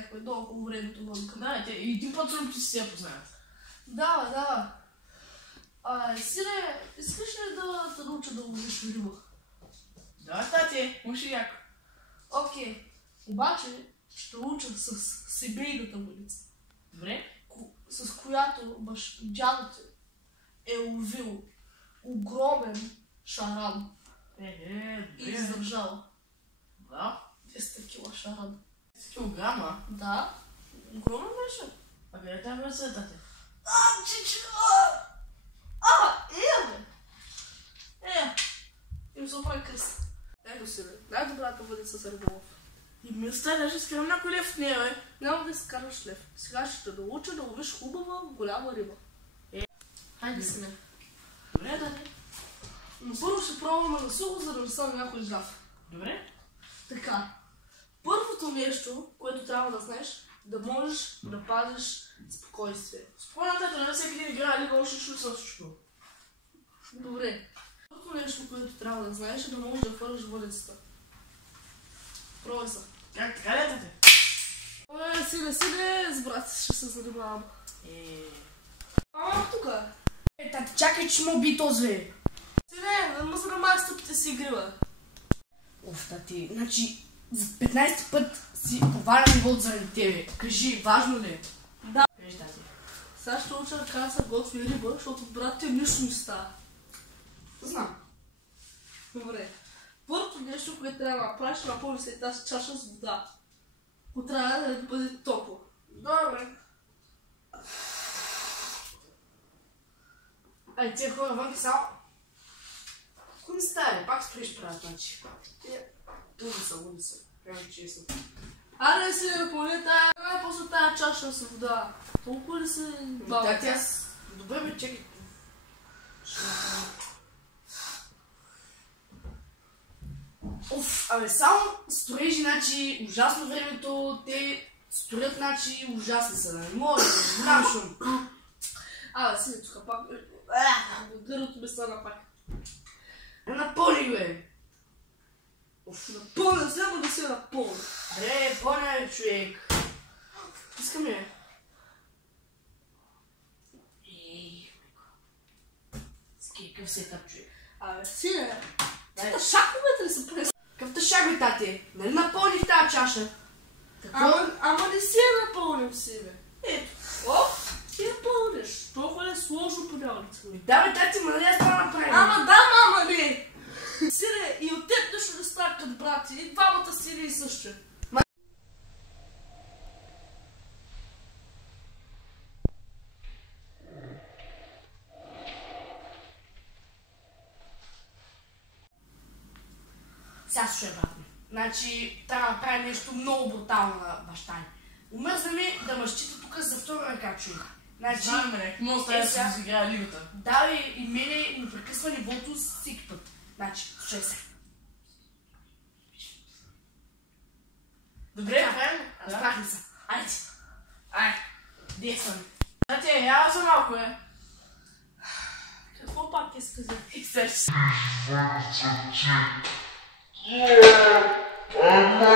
правихме до около времето вънка. Да, те един път съм, че си я познаят. Да. Сине, искаш ли да те науча да ловиш риба? Да, тати, може и яко. Окей. Обаче ще уча с семейната вълица. Добре? С която дядо ти е ловил огромен шаран и добре. издържал Да. 200 кила шаран. 10 килограма? Да, огромен беше. А къде там е се, тати? Им се оправи кръст. Ето си, бе. Най-добрата вълица за риболов. И мисля, даже скарам някой лев в нея, бе. Няма да изкарваш лев. Сега ще те науча да ловиш хубава, голяма риба. Хайде си, не. Добре, тати. Но първо ще пробваме на сухо, за да не стане някой здрав. Добре? Така. Първото нещо, което трябва да знаеш, да можеш да пазиш спокойствие. Спомня, тати, не всеки ден играе лига, още чу със всичко. Добре. Първото нещо, което трябва да знаеш, е да можеш да хвърляш въдицата. Пробвай се. Как така ли, тати? Сиде, с брат ще се занимавам. Тука. Тати, чакай, че ме уби този, бе. Сиде, да му занимай стъпите си игрива. Оф, тати, значи за 15 път си поваля нивото заради тебе. Кажи, важно ли е? Да. Кажи, тати. Сега ще уча как да се готви риба, защото брат ти нищо не става. Знам. Добре. Първото нещо, което трябва да направиш, ще напълни се тази чаша с вода. Но трябва да бъде топло. Добре. Ай, тия хора вънки само... Ако не стане, пак спреш правят, значи. Луди са. Кажа честно. Аре си, напълни тая, после тая чаша с вода. Толкова ли се бавя? Да, тя... Добре, бе, чекай. Оф, абе, само строежи, значи, ужасно времето, те строят, значи, ужасни са, да не мога да знам шум. Абе, си тук пак. Гърлото ми стана пак. Напълни, бе. Оф, напълня, взема да се напълня. Пълня, човек. Искам ли? Какъв сетъп, човек? Абе, сине. Шаковете ли са през? Какъв шаг, бе, тати? Нали напълних тази чаша? Ама не си я напълним, сине. Ето. Оф, ти я пълниш. Толкова е сложно понякога. Да, бе, тати, ма нали аз това направим? Ама да, мама ли! Сине, и от теб нещо да става като брати. И двамата сине и също. Сега слушай, брат ми. Значи, трябва да направим нещо много брутално на баща ни. Умързна ми да ме счита тук за втора ръка, човек. Значи... Знам, бе, може да се изиграе лигата. Да, бе, и мене ми прекъсва нивото всеки път. Значи, слушай се. Добре, правим? Разбрах ли се? Айде. Действаме. Да те, я за малко, е. Какво пак иска за Иксеш. Yeah, I'm